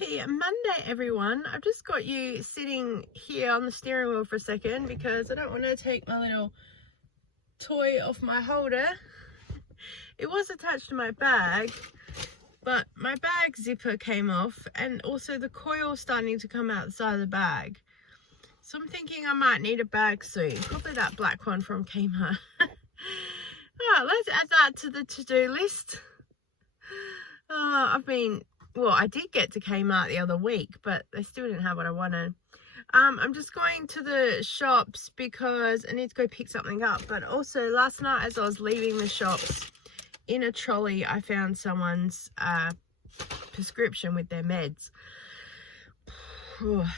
Happy Monday, everyone. I've just got you sitting here on the steering wheel for a second because I don't want to take my little toy off my holder. It was attached to my bag, but my bag zipper came off and also the coil starting to come out the side of the bag. So I'm thinking I might need a bag soon. Probably that black one from Kmart. Alright, let's add that to the to-do list. I did get to Kmart the other week, but they still didn't have what I wanted. I'm just going to the shops because I need to go pick something up. But also last night as I was leaving the shops, in a trolley, I found someone's prescription with their meds.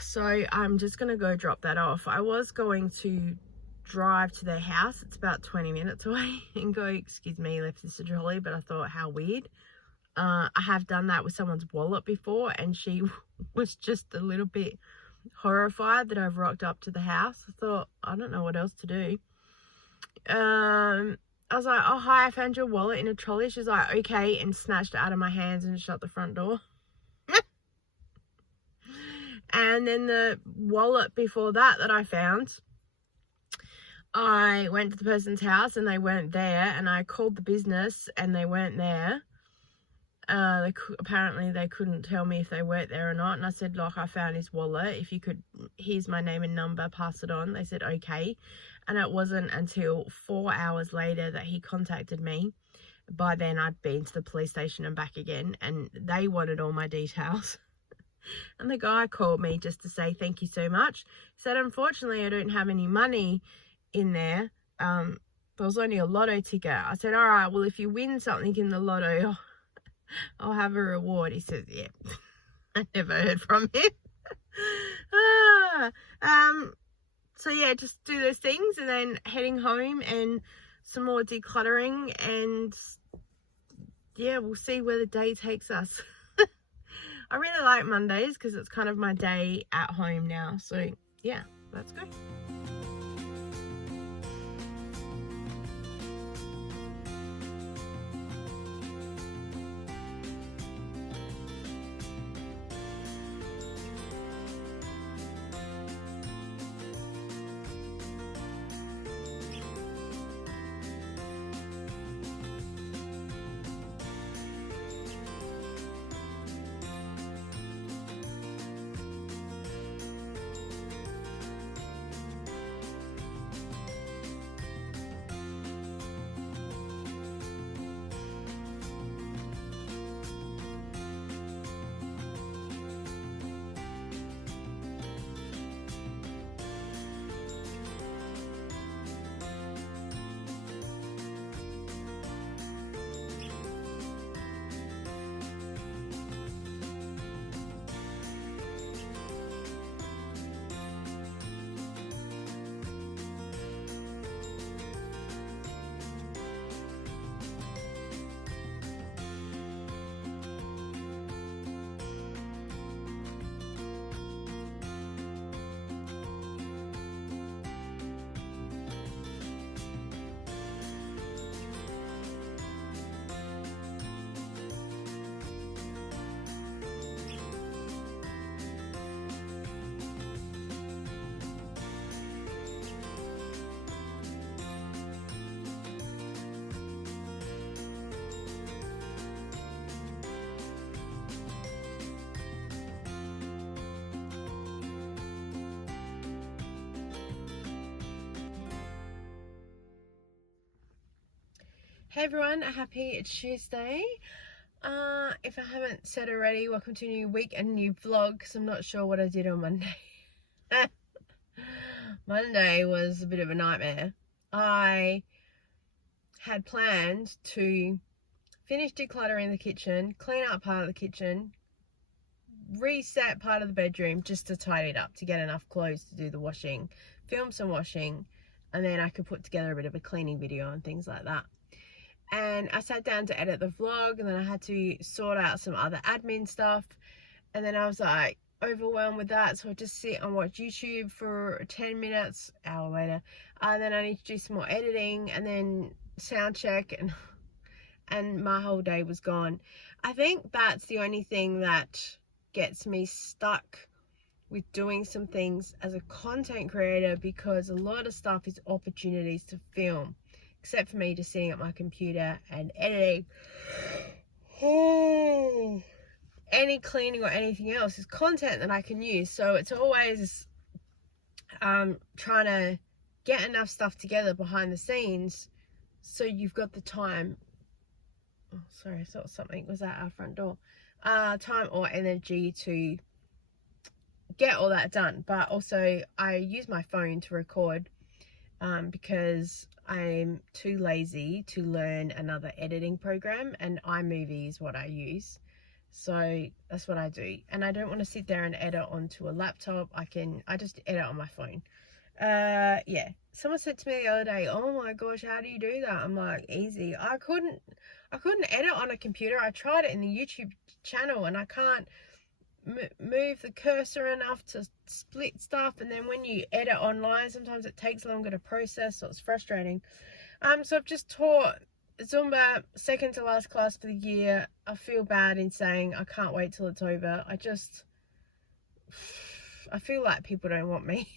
So I'm just going to go drop that off. I was going to drive to their house. It's about 20 minutes away and go, excuse me, left this a trolley, but I thought, how weird. I have done that with someone's wallet before, and she was just a little bit horrified that I've rocked up to the house. I thought, I don't know what else to do. I was like, oh, hi, I found your wallet in a trolley. She's like, okay, and snatched it out of my hands and shut the front door. And then the wallet before that I found, I went to the person's house and they weren't there, and I called the business and they weren't there. Apparently they couldn't tell me if they weren't there or not, and I said, look, I found his wallet, if you could, here's my name and number, pass it on. They said okay, and it wasn't until 4 hours later that he contacted me. By then I'd been to the police station and back again, and they wanted all my details. And the guy called me just to say thank you so much. He said, unfortunately I don't have any money in there, there was only a lotto ticket. I said, all right, well, if you win something in the lotto, I'll have a reward. He says, yeah. I never heard from him. So yeah, just do those things and then heading home and some more decluttering, and yeah, we'll see where the day takes us. I really like Mondays because it's kind of my day at home now. So yeah, let's go. Hey everyone, happy Tuesday. If I haven't said already, welcome to a new week and a new vlog, because I'm not sure what I did on Monday. Monday was a bit of a nightmare. I had planned to finish decluttering the kitchen, clean up part of the kitchen, reset part of the bedroom just to tidy it up, to get enough clothes to do the washing, film some washing, and then I could put together a bit of a cleaning video and things like that. And I sat down to edit the vlog, and then I had to sort out some other admin stuff, and then I was like overwhelmed with that, so I just sit and watch YouTube for 10 minutes, hour later, and then I need to do some more editing and then sound check, and my whole day was gone. I think that's the only thing that gets me stuck with doing some things as a content creator, because a lot of stuff is opportunities to film, except for me just sitting at my computer and editing. Any cleaning or anything else is content that I can use. So it's always trying to get enough stuff together behind the scenes so you've got the time. Oh, sorry, I thought something was at our front door. Time or energy to get all that done. But also I use my phone to record because I'm too lazy to learn another editing program, and iMovie is what I use. So that's what I do, and I don't want to sit there and edit onto a laptop. I just edit on my phone. Yeah, someone said to me the other day, oh my gosh, how do you do that? I'm like, easy. I couldn't edit on a computer. I tried it in the YouTube channel, and I can't move the cursor enough to split stuff, and then when you edit online sometimes it takes longer to process, so it's frustrating. So I've just taught Zumba, second to last class for the year. I feel bad in saying I can't wait till it's over. I feel like people don't want me.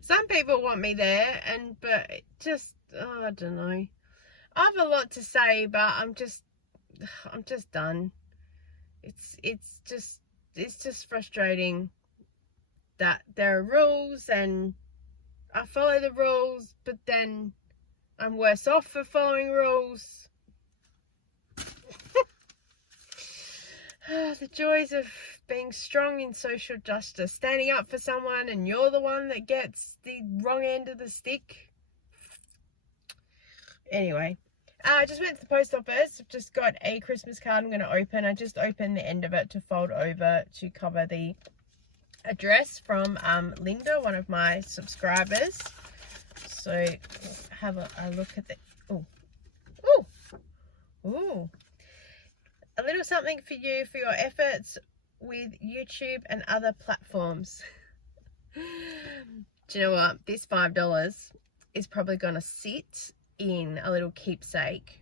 Some people want me there, but just, I don't know. I have a lot to say, but I'm just done. It's just frustrating that there are rules and I follow the rules, but then I'm worse off for following rules. The joys of being strong in social justice, standing up for someone and you're the one that gets the wrong end of the stick. Anyway, I just went to the post office. I've just got a Christmas card I'm going to open. I just opened the end of it to fold over to cover the address from Linda, one of my subscribers. So have a look at the, ooh, a little something for you for your efforts with YouTube and other platforms. Do you know what? This $5 is probably going to sit in a little keepsake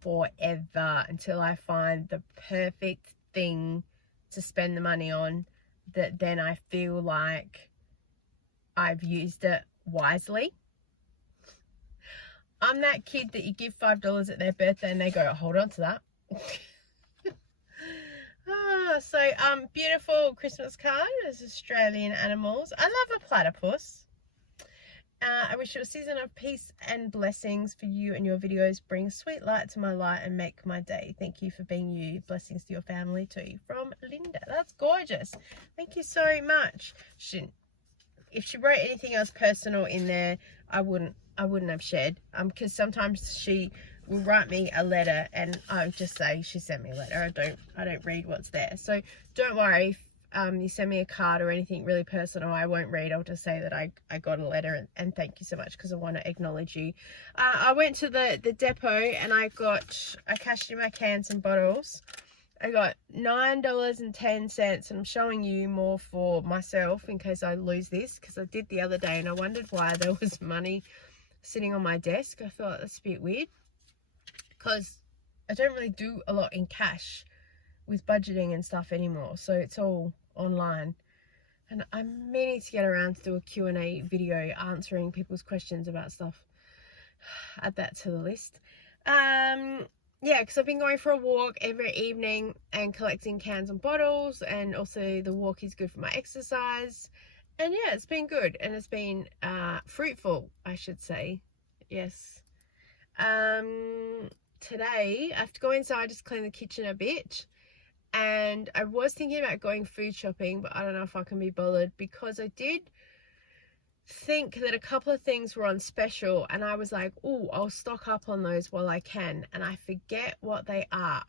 forever until I find the perfect thing to spend the money on, that then I feel like I've used it wisely. I'm that kid that you give $5 at their birthday and they go, hold on to that. So beautiful Christmas card as Australian animals. I love a platypus. I wish you a season of peace and blessings for you, and your videos bring sweet light to my light and make my day. Thank you for being you. Blessings to your family too. From Linda. That's gorgeous. Thank you so much. If she wrote anything else personal in there, I wouldn't have shared. Because sometimes she will write me a letter and I'll just say she sent me a letter. I don't read what's there. So don't worry if you send me a card or anything really personal, I won't read. I'll just say that I got a letter and thank you so much, because I want to acknowledge you. I went to the depot and I cashed in my cans and bottles. I got $9.10, and I'm showing you more for myself in case I lose this, because I did the other day and I wondered why there was money sitting on my desk. I thought that's a bit weird, because I don't really do a lot in cash with budgeting and stuff anymore, so it's all online, and I'm meaning to get around to do a Q&A video answering people's questions about stuff. Add that to the list. Yeah, because I've been going for a walk every evening and collecting cans and bottles, and also the walk is good for my exercise, and yeah, it's been good, and it's been fruitful, I should say. Yes. Today I have to go inside, just clean the kitchen a bit. And I was thinking about going food shopping, but I don't know if I can be bothered, because I did think that a couple of things were on special and I was like, oh, I'll stock up on those while I can, and I forget what they are.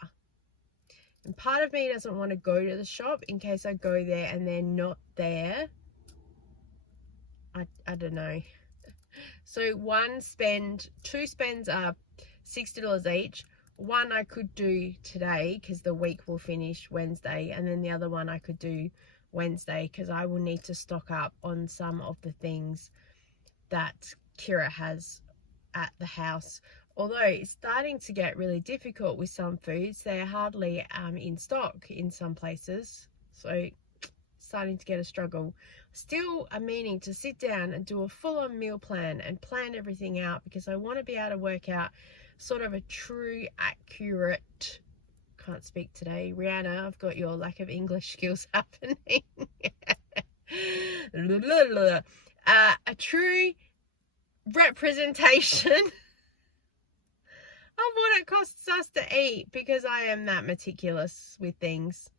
And part of me doesn't want to go to the shop in case I go there and they're not there. I don't know. So two spends are $60 each. One I could do today because the week will finish Wednesday, and then the other one I could do Wednesday because I will need to stock up on some of the things that Kira has at the house. although it's starting to get really difficult with some foods, they're hardly in stock in some places. So starting to get a struggle. Still a meaning to sit down and do a full-on meal plan and plan everything out, because I want to be able to work out sort of a true, accurate, can't speak today, Rihanna, I've got your lack of English skills happening. A true representation of what it costs us to eat, because I am that meticulous with things.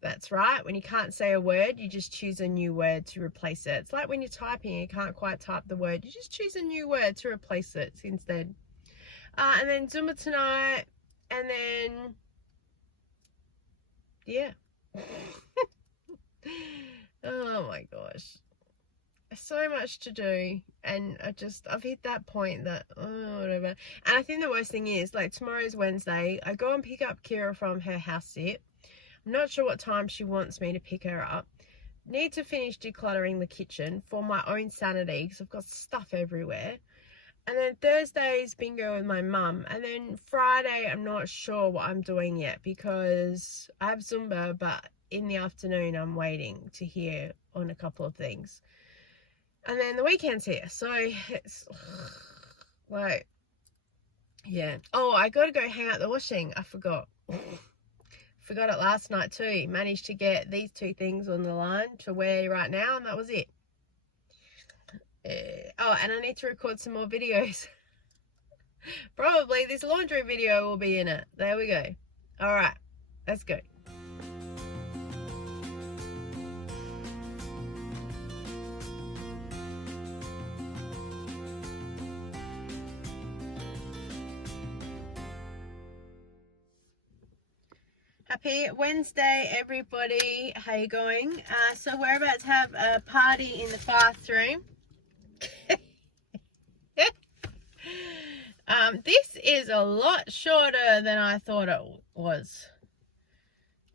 That's right. When you can't say a word, you just choose a new word to replace it. It's like when you're typing, you can't quite type the word. You just choose a new word to replace it instead. And then Zumba tonight. And then, yeah. Oh my gosh. So much to do. And I've hit that point that, oh, whatever. And I think the worst thing is, like, tomorrow's Wednesday. I go and pick up Kira from her house sit. I'm not sure what time she wants me to pick her up. Need to finish decluttering the kitchen for my own sanity, because I've got stuff everywhere. And then Thursday's bingo with my mum. And then Friday, I'm not sure what I'm doing yet, because I have Zumba, but in the afternoon, I'm waiting to hear on a couple of things. And then the weekend's here. So it's like, yeah. Oh, I got to go hang out the washing. I forgot. Forgot it last night too. Managed to get these two things on the line to wear right now, and that was it. Oh, and I need to record some more videos. Probably this laundry video will be in it. There we go. All right, let's go. Happy Wednesday, everybody. How you going? So we're about to have a party in the bathroom. This is a lot shorter than I thought it was.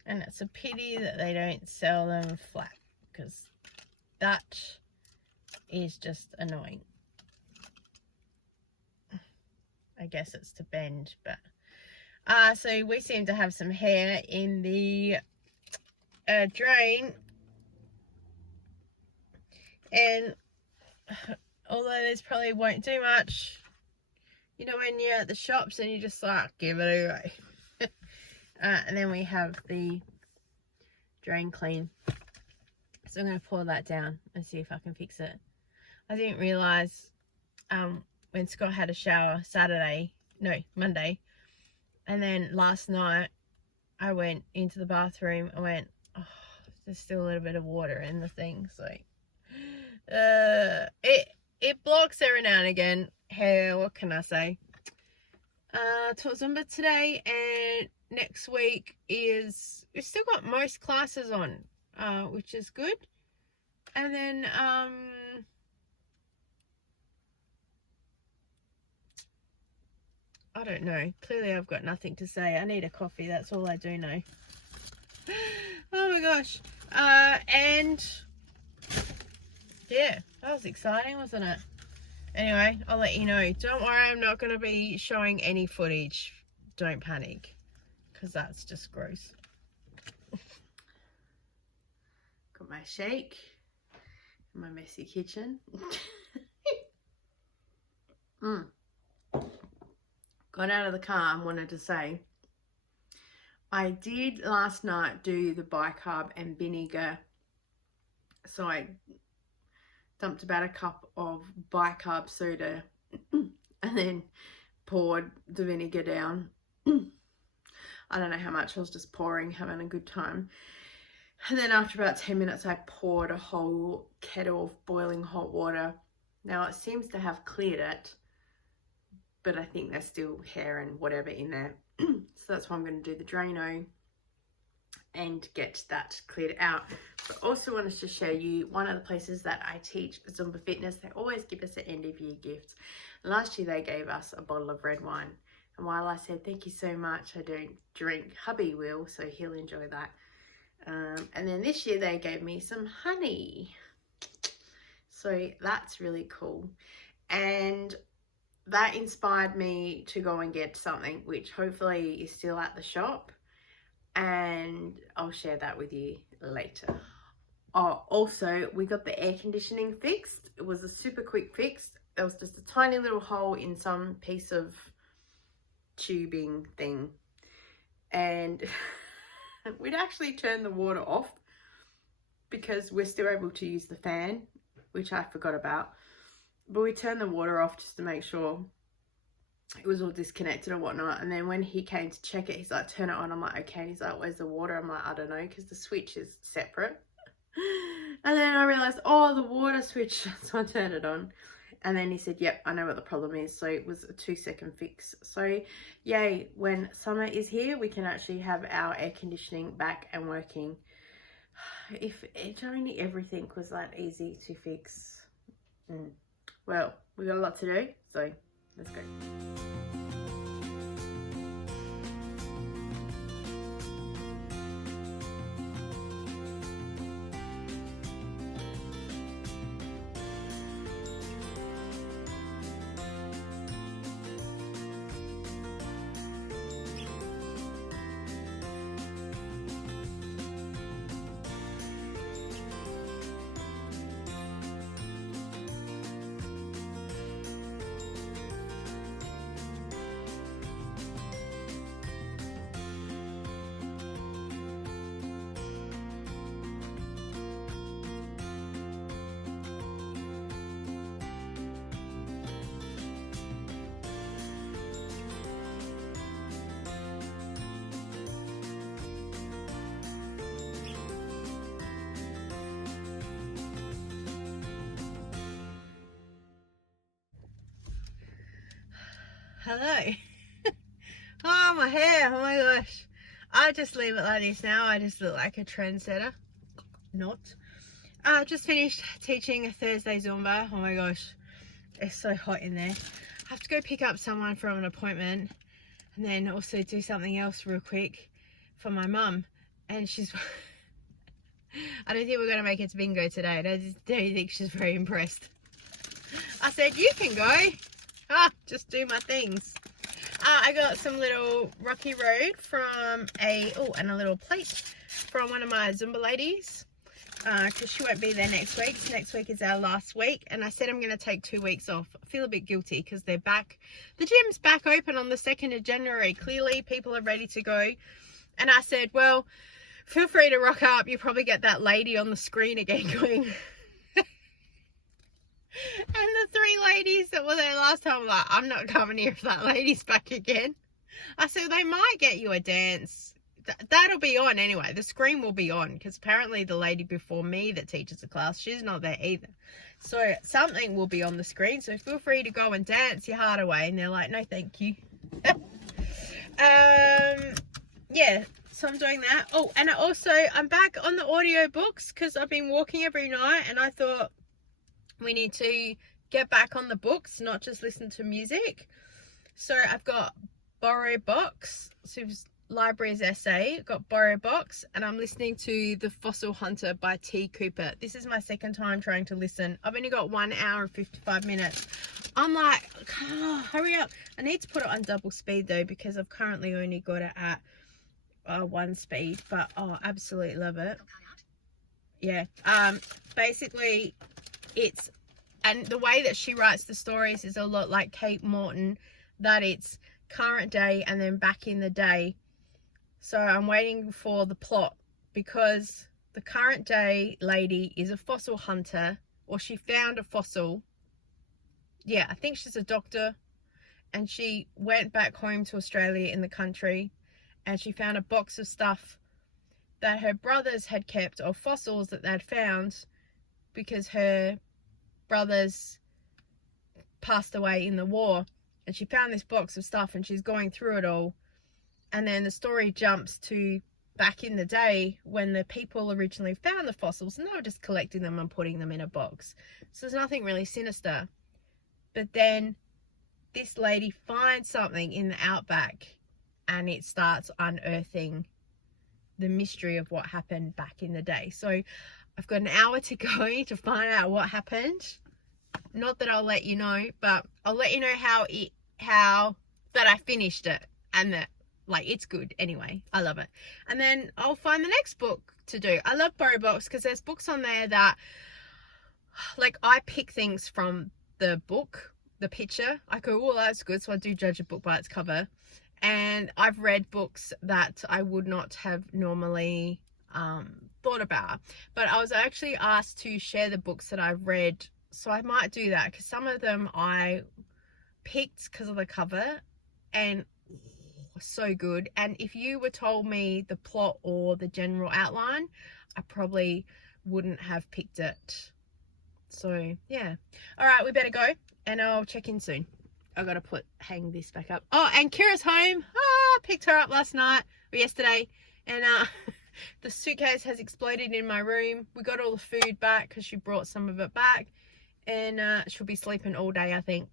And it's a pity that they don't sell them flat, because that is just annoying. I guess it's to bend, but... so we seem to have some hair in the drain, and although this probably won't do much, you know, when you're at the shops and you just like give it away. And then we have the drain clean, so I'm going to pour that down and see if I can fix it. I didn't realise when Scott had a shower Monday. And then last night, I went into the bathroom. I went, oh, there's still a little bit of water in the thing. So, it blocks every now and again. Hey, what can I say? Taught Zumba today, and next week we've still got most classes on, which is good. And then, I don't know. Clearly I've got nothing to say. I need a coffee. That's all I do know. Oh my gosh. And yeah, that was exciting, wasn't it? Anyway, I'll let you know. Don't worry, I'm not going to be showing any footage. Don't panic, because that's just gross. Got my shake. My messy kitchen. Got out of the car and wanted to say, I did last night do the bicarb and vinegar. So I dumped about a cup of bicarb soda and then poured the vinegar down. I don't know how much, I was just pouring, having a good time. And then after about 10 minutes, I poured a whole kettle of boiling hot water. Now it seems to have cleared it, but I think there's still hair and whatever in there. So that's why I'm going to do the Drano and get that cleared out. But also wanted to show you one of the places that I teach Zumba Fitness. They always give us an end of year gift. Last year they gave us a bottle of red wine. And while I said thank you so much, I don't drink, hubby will, so he'll enjoy that. And then this year they gave me some honey. So that's really cool. And that inspired me to go and get something, which hopefully is still at the shop, and I'll share that with you later. Oh, also, we got the air conditioning fixed. It was a super quick fix. There was just a tiny little hole in some piece of tubing thing, and we'd actually turned the water off because we're still able to use the fan, which I forgot about. But we turned the water off just to make sure it was all disconnected and whatnot. And then when he came to check it, he's like, turn it on. I'm like, okay. And he's like, where's the water? I'm like, I don't know, because the switch is separate. And then I realized, oh, the water switch. So I turned it on. And then he said, yep, I know what the problem is. So it was a 2-second fix. So yay, when summer is here, we can actually have our air conditioning back and working. If only everything was that easy to fix. Well, we got a lot to do, so let's go. Hello. Oh, my hair. Oh my gosh. I just leave it like this now. I just look like a trendsetter. Not. I just finished teaching a Thursday Zumba. Oh my gosh. It's so hot in there. I have to go pick up someone from an appointment and then also do something else real quick for my mum. And she's... I don't think we're going to make it to bingo today. I don't think she's very impressed. I said, you can go. Just do my things. I got some little Rocky Road from and a little plate from one of my Zumba ladies, because she won't be there next week. Next week is our last week, and I said I'm going to take 2 weeks off. I feel a bit guilty because they're back. The gym's back open on the 2nd of January. Clearly people are ready to go, and I said, well, feel free to rock up. You probably get that lady on the screen again going... And the 3 ladies that were there last time were like, I'm not coming here if that lady's back again. I said, they might get you a dance. That'll be on anyway. The screen will be on because apparently the lady before me that teaches the class, she's not there either. So something will be on the screen. So feel free to go and dance your heart away. And they're like, no, thank you. Yeah, so I'm doing that. Oh, and I'm back on the audio books because I've been walking every night and I thought, we need to get back on the books, not just listen to music. So I've got Borrow Box, so Libraries SA, got Borrow Box, and I'm listening to The Fossil Hunter by T. Cooper. This is my 2nd time trying to listen. I've only got 1 hour and 55 minutes. I'm like, hurry up. I need to put it on double speed though, because I've currently only got it at 1 speed, but absolutely love it. Yeah, basically and the way that she writes the stories is a lot like Kate Morton, that it's current day and then back in the day. So I'm waiting for the plot because the current day lady is a fossil hunter, or she found a fossil. Yeah, I think she's a doctor, and she went back home to Australia in the country and she found a box of stuff that her brothers had kept, of fossils that they'd found, because her brothers passed away in the war, and she found this box of stuff and she's going through it all. And then the story jumps to back in the day when the people originally found the fossils and they were just collecting them and putting them in a box. So there's nothing really sinister. But then this lady finds something in the outback and it starts unearthing the mystery of what happened back in the day. So I've got an hour to go to find out what happened. Not that I'll let you know, but I'll let you know how that I finished it, and that like it's good anyway. I love it. And then I'll find the next book to do. I love BorrowBox because there's books on there that like I pick things from the book, the picture. I go, oh, that's good. So I do judge a book by its cover. And I've read books that I would not have normally thought about. But I was actually asked to share the books that I've read. So I might do that because some of them I picked because of the cover and so good. And if you were told me the plot or the general outline, I probably wouldn't have picked it. So yeah. All right, we better go and I'll check in soon. I gotta hang this back up. Oh, and Kira's home. Picked her up last night or yesterday, and the suitcase has exploded in my room. We got all the food back because she brought some of it back, and she'll be sleeping all day, I think.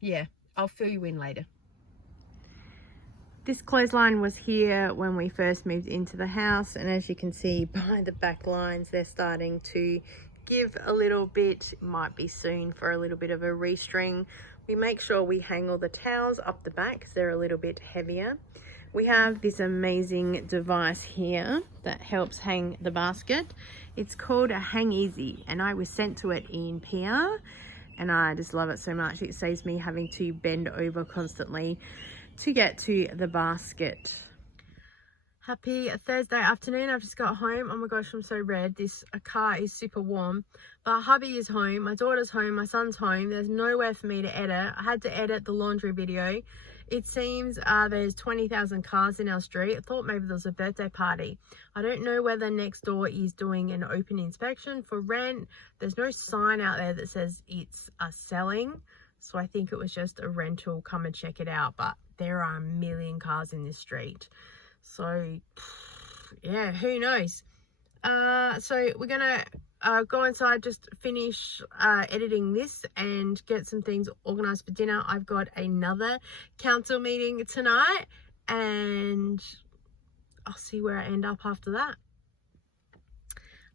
Yeah, I'll fill you in later. This clothesline was here when we first moved into the house, and as you can see by the back lines, they're starting to give a little bit. It might be soon for a little bit of a restring. We make sure we hang all the towels up the back because they're a little bit heavier. We have this amazing device here that helps hang the basket. It's called a Hang Easy, and I was sent to it in PR, and I just love it so much. It saves me having to bend over constantly to get to the basket. Happy Thursday afternoon. I've just got home. Oh my gosh, I'm so red. This car is super warm, but hubby is home, my daughter's home, my son's home. There's nowhere for me to edit. I had to edit the laundry video. It seems there's 20,000 cars in our street. I thought maybe there was a birthday party. I don't know whether next door is doing an open inspection for rent. There's no sign out there that says it's selling, so I think it was just a rental. Come and check it out. But there are a million cars in this street. So yeah, who knows. So we're gonna go inside, just finish editing this and get some things organized for dinner. I've got another council meeting tonight, and I'll see where I end up after that.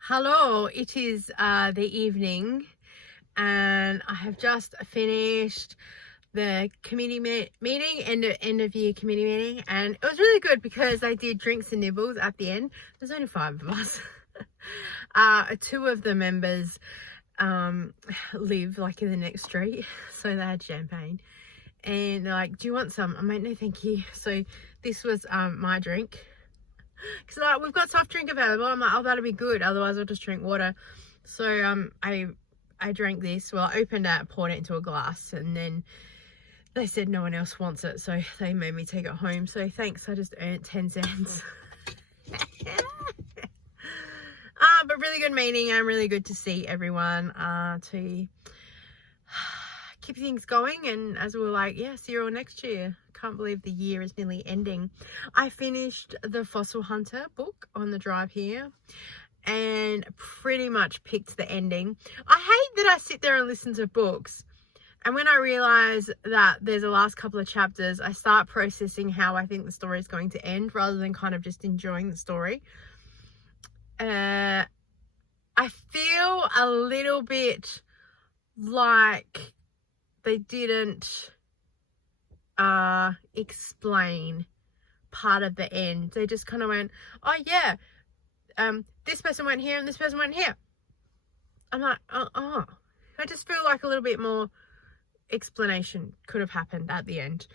Hello, it is the evening, and I have just finished the committee meeting, end of year committee meeting, and it was really good because they did drinks and nibbles at the end. There's only 5 of us. 2 of the members live like in the next street, so they had champagne, and they're like, do you want some? I'm like, no thank you. So this was my drink, because we've got soft drink available. I'm like, oh, that'll be good, otherwise I'll just drink water. So I drank this. Well, I opened it, poured it into a glass, and then they said no one else wants it, so they made me take it home. So thanks, I just earned 10 cents. But really good meeting, and really good to see everyone, to keep things going. And as we were like, yeah, see you all next year. Can't believe the year is nearly ending. I finished the Fossil Hunter book on the drive here, and pretty much picked the ending. I hate that I sit there and listen to books, and when I realize that there's the last couple of chapters, I start processing how I think the story is going to end, rather than kind of just enjoying the story. I feel a little bit like they didn't explain part of the end. They just kind of went, oh yeah, this person went here and this person went here. I'm like, I just feel like a little bit more explanation could have happened at the end.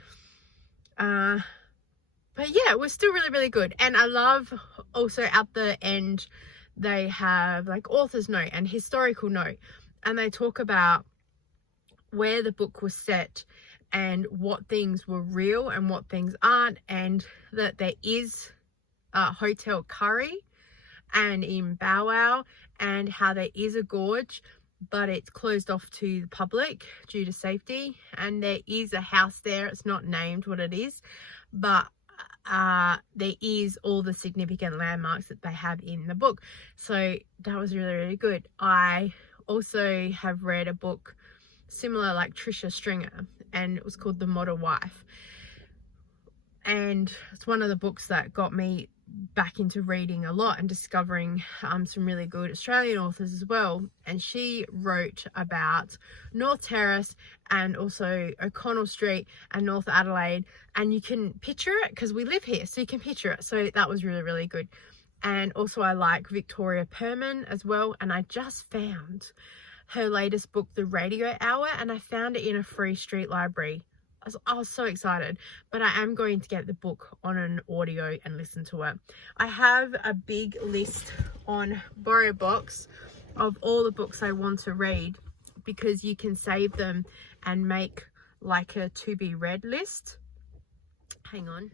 But yeah, it was still really, really good. And I love also at the end, they have like author's note and historical note, and they talk about where the book was set and what things were real and what things aren't, and that there is a Hotel Curry and in Bow Wow, and how there is a gorge, but it's closed off to the public due to safety, and there is a house there. It's not named what it is, but there is all the significant landmarks that they have in the book. So that was really, really good. I also have read a book similar, like Trisha Stringer, and it was called The Model Wife, and it's one of the books that got me back into reading a lot and discovering some really good Australian authors as well. And she wrote about North Terrace and also O'Connell Street and North Adelaide, and you can picture it because we live here, so you can picture it. So that was really, really good. And also I like Victoria Perman as well, and I just found her latest book, The Radio Hour, and I found it in a free street library. I was so excited, but I am going to get the book on an audio and listen to it. I have a big list on BorrowBox of all the books I want to read, because you can save them and make like a to be read list. Hang on.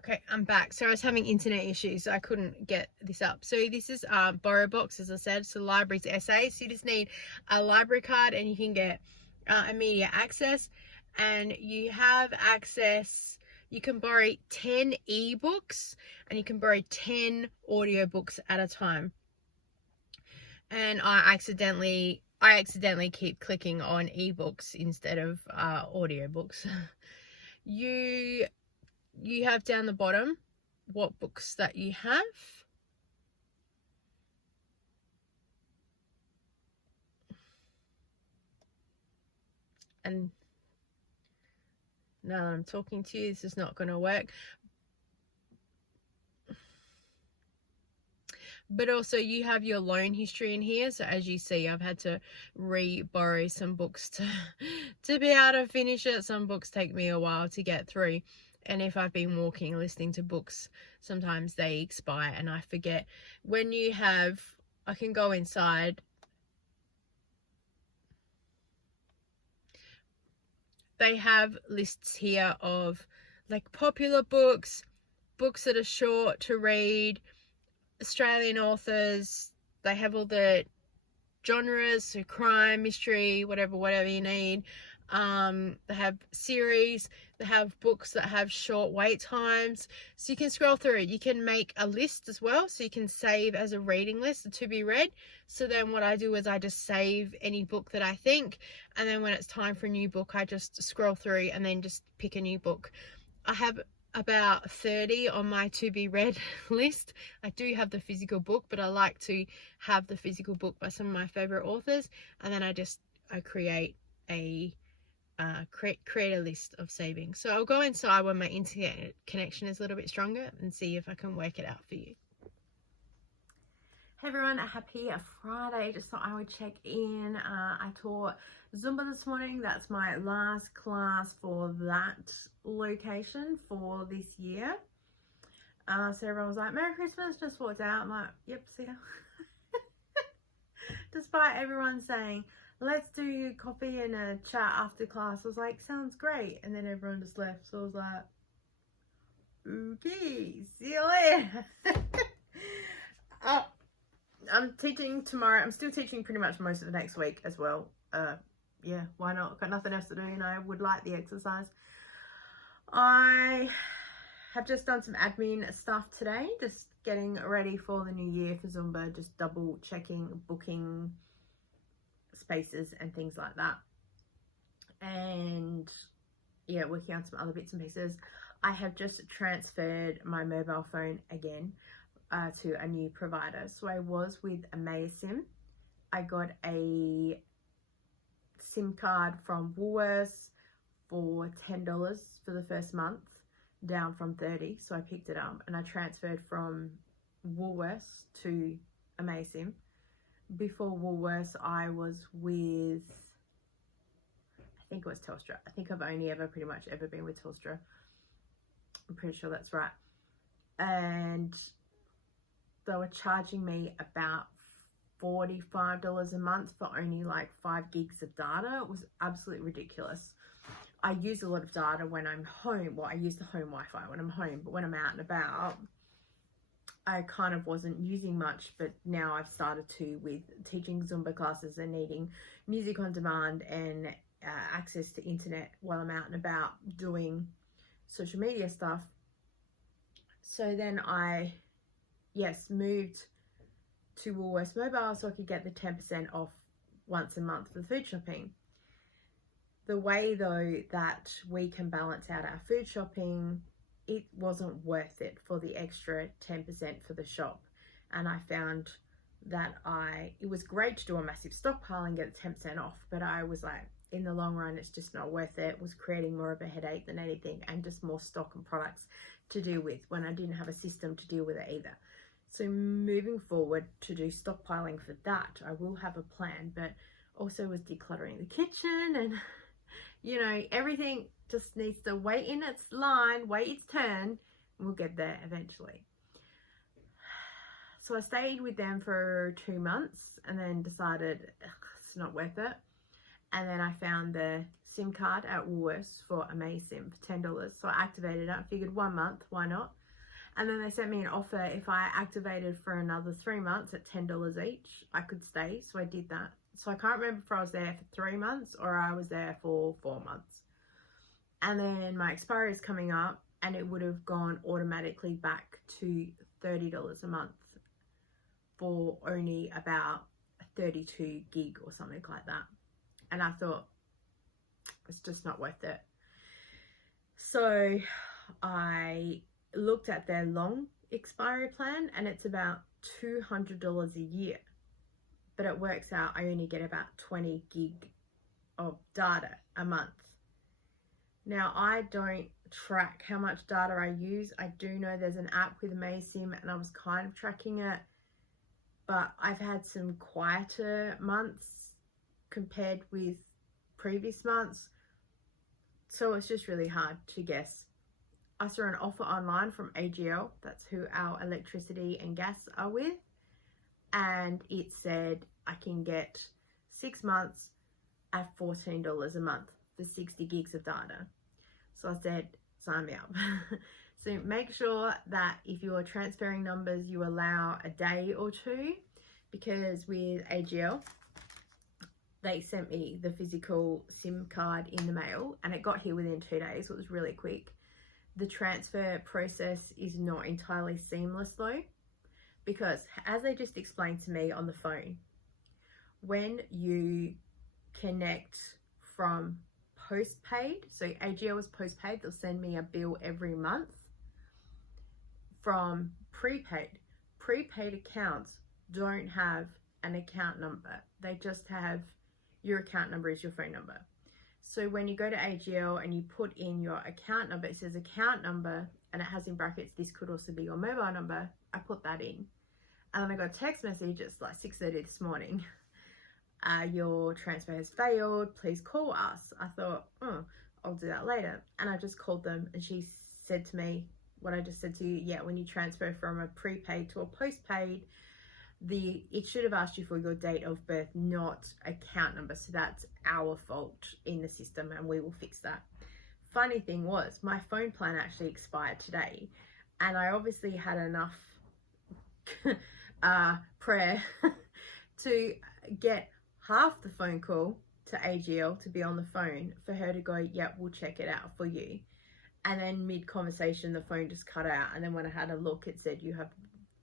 Okay, I'm back. So I was having internet issues, so I couldn't get this up. So this is BorrowBox, as I said. So libraries essays. So you just need a library card and you can get immediate access. And you have access, you can borrow 10 ebooks and you can borrow 10 audiobooks at a time. And I accidentally keep clicking on ebooks instead of audiobooks. You have down the bottom what books that you have. And now that I'm talking to you, this is not going to work. But also you have your loan history in here. So as you see, I've had to borrow some books to be able to finish it. Some books take me a while to get through. And if I've been walking and listening to books, sometimes they expire and I forget. When you have, I can go inside. They have lists here of like popular books, books that are short to read, Australian authors. They have all the genres, so crime, mystery, whatever you need. They have series, they have books that have short wait times, so you can scroll through it. You can make a list as well, so you can save as a reading list to be read. So then what I do is I just save any book that I think, and then when it's time for a new book, I just scroll through and then just pick a new book. I have about 30 on my to be read list. I do have the physical book, but I like to have the physical book by some of my favorite authors, and then I create a list of savings. So I'll go inside when my internet connection is a little bit stronger and see if I can work it out for you. Hey everyone, a happy Friday. Just thought I would check in. I taught Zumba this morning. That's my last class for that location for this year. So everyone was like, Merry Christmas, just walked out. I'm like, yep, see ya. Despite everyone saying, let's do coffee and a chat after class, I was like, sounds great. And then everyone just left. So I was like, okay, see you later. I'm teaching tomorrow. I'm still teaching pretty much most of the next week as well. Yeah, why not? Got nothing else to do, and I would like the exercise. I have just done some admin stuff today, just getting ready for the new year for Zumba, just double checking, booking spaces and things like that. And yeah, working on some other bits and pieces. I have just transferred my mobile phone again to a new provider. So I was with a SIM. I got a SIM card from Woolworths for $10 for the first month, down from $30. So I picked it up and I transferred from Woolworths to a SIM. Before Woolworths, I was with, I think it was Telstra. I think I've only pretty much ever been with Telstra. I'm pretty sure that's right. And they were charging me about $45 a month for only like 5 gigs of data. It was absolutely ridiculous. I use a lot of data when I'm home. Well, I use the home Wi-Fi when I'm home, but when I'm out and about, I kind of wasn't using much. But now I've started to, with teaching Zumba classes and needing music on demand and access to internet while I'm out and about doing social media stuff. So then I moved to Woolworths Mobile so I could get the 10% off once a month for the food shopping. The way though that we can balance out our food shopping it wasn't worth it for the extra 10% for the shop. And I found that it was great to do a massive stockpile and get 10% off, but I was like, in the long run, it's just not worth it. It was creating more of a headache than anything, and just more stock and products to deal with when I didn't have a system to deal with it either. So moving forward, to do stockpiling for that, I will have a plan, but also was decluttering the kitchen, and you know, everything just needs to wait in its line, wait its turn, and we'll get there eventually. So I stayed with them for 2 months and then decided it's not worth it. And then I found the SIM card at Woolworths for a May SIM for $10. So I activated it. I figured 1 month, why not? And then they sent me an offer if I activated for another 3 months at $10 each, I could stay. So I did that. So I can't remember if I was there for 3 months or I was there for 4 months. And then my expiry is coming up, and it would have gone automatically back to $30 a month for only about 32 gig or something like that. And I thought, it's just not worth it. So I looked at their long expiry plan, and it's about $200 a year. But it works out, I only get about 20 gig of data a month. Now, I don't track how much data I use. I do know there's an app with May SIM, and I was kind of tracking it, but I've had some quieter months compared with previous months, so it's just really hard to guess. I saw an offer online from AGL, that's who our electricity and gas are with, and it said I can get 6 months at $14 a month for 60 gigs of data. So I said, sign me up. So make sure that if you are transferring numbers, you allow a day or two, because with AGL, they sent me the physical SIM card in the mail and it got here within 2 days. So it was really quick. The transfer process is not entirely seamless though, because as they just explained to me on the phone, when you connect from postpaid, so AGL is postpaid, they'll send me a bill every month. From prepaid accounts don't have an account number. They just have your account number is your phone number. So when you go to AGL and you put in your account number, it says account number and it has in brackets, this could also be your mobile number. I put that in. And then I got a text message, it's like 6:30 this morning. Your transfer has failed, please call us. I thought, oh, I'll do that later. And I just called them and she said to me what I just said to you. Yeah, when you transfer from a prepaid to a postpaid, it should have asked you for your date of birth, not account number. So that's our fault in the system and we will fix that. Funny thing was, my phone plan actually expired today and I obviously had enough prayer to get half the phone call to AGL to be on the phone for her to go, yep, we'll check it out for you. And then mid-conversation, the phone just cut out. And then when I had a look, it said you have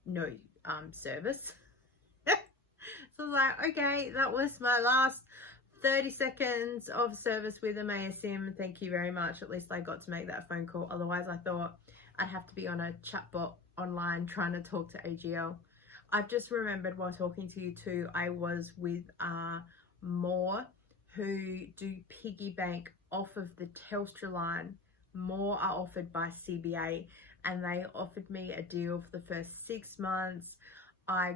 no service. So I was like, okay, that was my last 30 seconds of service with a May SIM. Thank you very much. At least I got to make that phone call. Otherwise, I thought I'd have to be on a chatbot online trying to talk to AGL. I've just remembered while talking to you too, I was with More, who do piggy bank off of the Telstra line. More are offered by CBA and they offered me a deal for the first 6 months. I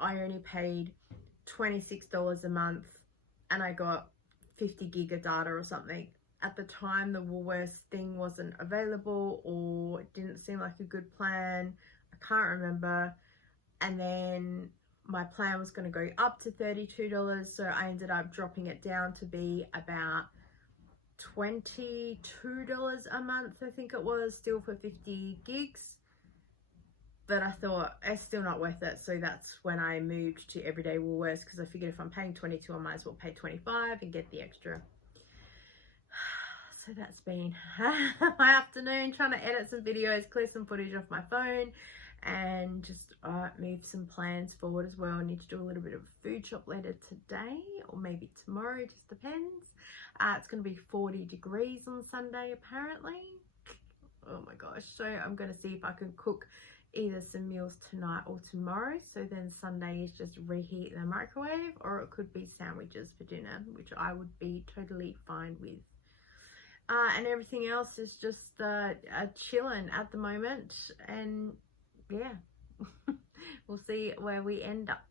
only paid $26 a month and I got 50 gig of data or something. At the time, the Woolworths thing wasn't available or it didn't seem like a good plan. I can't remember. And then my plan was going to go up to $32. So I ended up dropping it down to be about $22 a month, I think it was, still for 50 gigs. But I thought it's still not worth it. So that's when I moved to everyday Woolworths, because I figured if I'm paying 22, I might as well pay 25 and get the extra. So that's been my afternoon, trying to edit some videos, clear some footage off my phone, and just move some plans forward as well. I need to do a little bit of a food shop later today or maybe tomorrow, it just depends. It's going to be 40 degrees on Sunday apparently. Oh my gosh. So I'm going to see if I can cook either some meals tonight or tomorrow. So then Sunday is just reheat the microwave, or it could be sandwiches for dinner, which I would be totally fine with. And everything else is just chilling at the moment. And yeah, we'll see where we end up.